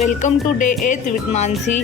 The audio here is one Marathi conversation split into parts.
Welcome to day 8 with Mansi.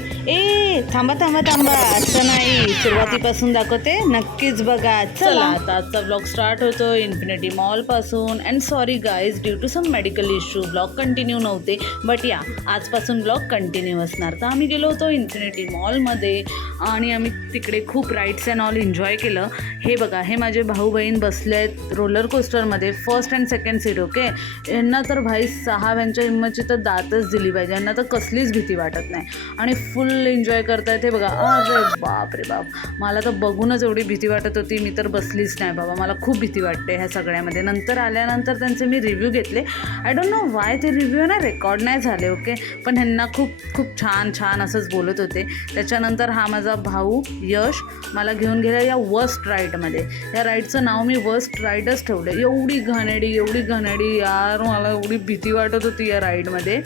थांबा थांबा थांबा, असं नाही, सुरुवातीपासून दाखवते, नक्कीच बघा. चला आता आजचा ब्लॉग स्टार्ट होतो इन्फिनिटी मॉलपासून. And sorry guys, due to some medical issue blog continue नव्हते, बट या आजपासून ब्लॉग कंटिन्यू असणार. तर आम्ही गेलो होतो इन्फिनिटी मॉलमध्ये आणि आम्ही तिकडे खूप राईड्स अँड ऑल एन्जॉय केलं. हे बघा, हे माझे भाऊ बहीण बसले आहेत रोलर कोस्टरमध्ये, first and second seat. Okay, यांना तर भाई यांच्या हिंमतची तर दातच दिली पाहिजे, यांना तर कसलीच भीती वाटत नाही आणि फुल एन्जॉय करतायत. हे बघा, अरे बाप रे बाप, मला तर बघूनच एवढी भीती वाटत होती, मी तर बसलीच नाही बाबा, मला खूप भीती वाटते ह्या सगळ्यामध्ये. नंतर आल्यानंतर त्यांचे मी रिव्ह्यू घेतले. आय डोंट नो वाय ते रिव्ह्यू ना रेकॉर्ड नाही झाले. ओके, पण ह्यांना खूप खूप छान छान असंच बोलत होते. त्याच्यानंतर हा माझा भाऊ यश मला घेऊन गेला या वर्स्ट राईडमध्ये. या राईडचं नाव मी वर्स्ट राईडच ठेवलं. एवढी घाणेडी यार, मला एवढी भीती वाटत होती या राईडमध्ये.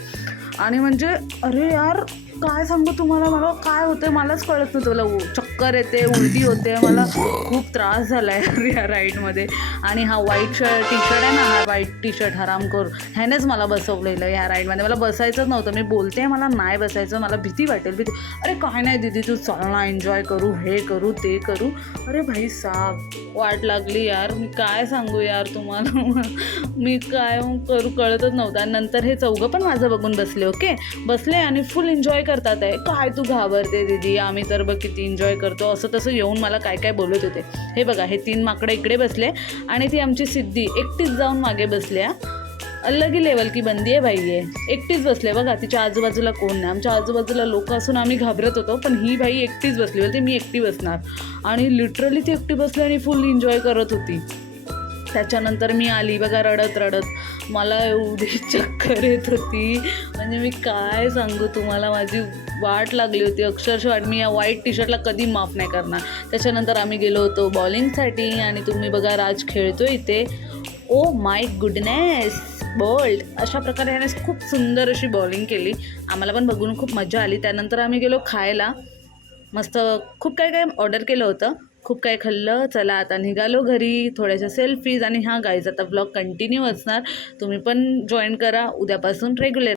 आणि म्हणजे अरे यार, काय सांगू तुम्हाला, मला काय होतं मलाच कळत नव्हतं. मला चक्कर येते, उलटी होते, मला खूप त्रास झाला आहे या राईडमध्ये. आणि हा व्हाईट टी शर्ट आहे ना, हा व्हाईट टी शर्ट हरामखोर, ह्यानेच मला बसवलेलं या राईडमध्ये. मला बसायचंच नव्हतं, मी बोलते मला नाही बसायचं, मला भीती वाटेल. अरे काय नाही दीदी, तू चल ना, एन्जॉय करू, हे करू ते करू. अरे भाई साहब, वाट लागली यार, मी काय सांगू यार तुम्हाला, मी काय करू कळतच नव्हतं. आणि नंतर हे चौघं पण माझं बघून बसले. ओके, बसले आणि फुल एन्जॉय करतात आहे. काय तू घाबरते दीदी, आम्ही तर बघ किती एन्जॉय करतो, असं तसं येऊन मला काय काय बोलत होते. हे बघा, हे 3 माकडं इकडे बसले आणि ती आमची सिद्धी एकटीच जाऊन मागे बसल्या. अलगी लेवल की बंदी आहे बाई, आहे एकटीच बसले बघा, तिच्या आजूबाजूला कोण नाही. आमच्या आजूबाजूला लोक असून आम्ही घाबरत होतो, पण ही बाई एकटीच बसली होती, मी एकटी बसणार. आणि लिटरली ती एकटी बसली आणि फुल एन्जॉय करत होती. त्याच्यानंतर मी आली बघा, रडत मला एवढी चक्कर येत होती, म्हणजे मी काय सांगू तुम्हाला, माझी वाट लागली होती अक्षरशः वाट. मी या व्हाईट टी शर्टला कधी माफ नाही करणार. त्याच्यानंतर आम्ही गेलो होतो बॉलिंगसाठी आणि तुम्ही बघा राज खेळतो इथे. Oh my goodness, bold. अशा प्रकारे याने खूप सुंदर अशी बॉलिंग केली, आम्हाला पण बघून खूप मजा आली. त्यानंतर आम्ही गेलो खायला, मस्त खूप काय ऑर्डर केलं होतं, खूप काय खाल्लं. चला आता निघालो घरी, थोड्याशा सेल्फीज. आणि हां गाईज, आता ब्लॉग कंटिन्यू असणार, तुम्ही पण जॉईन करा उद्यापासून रेग्युलर.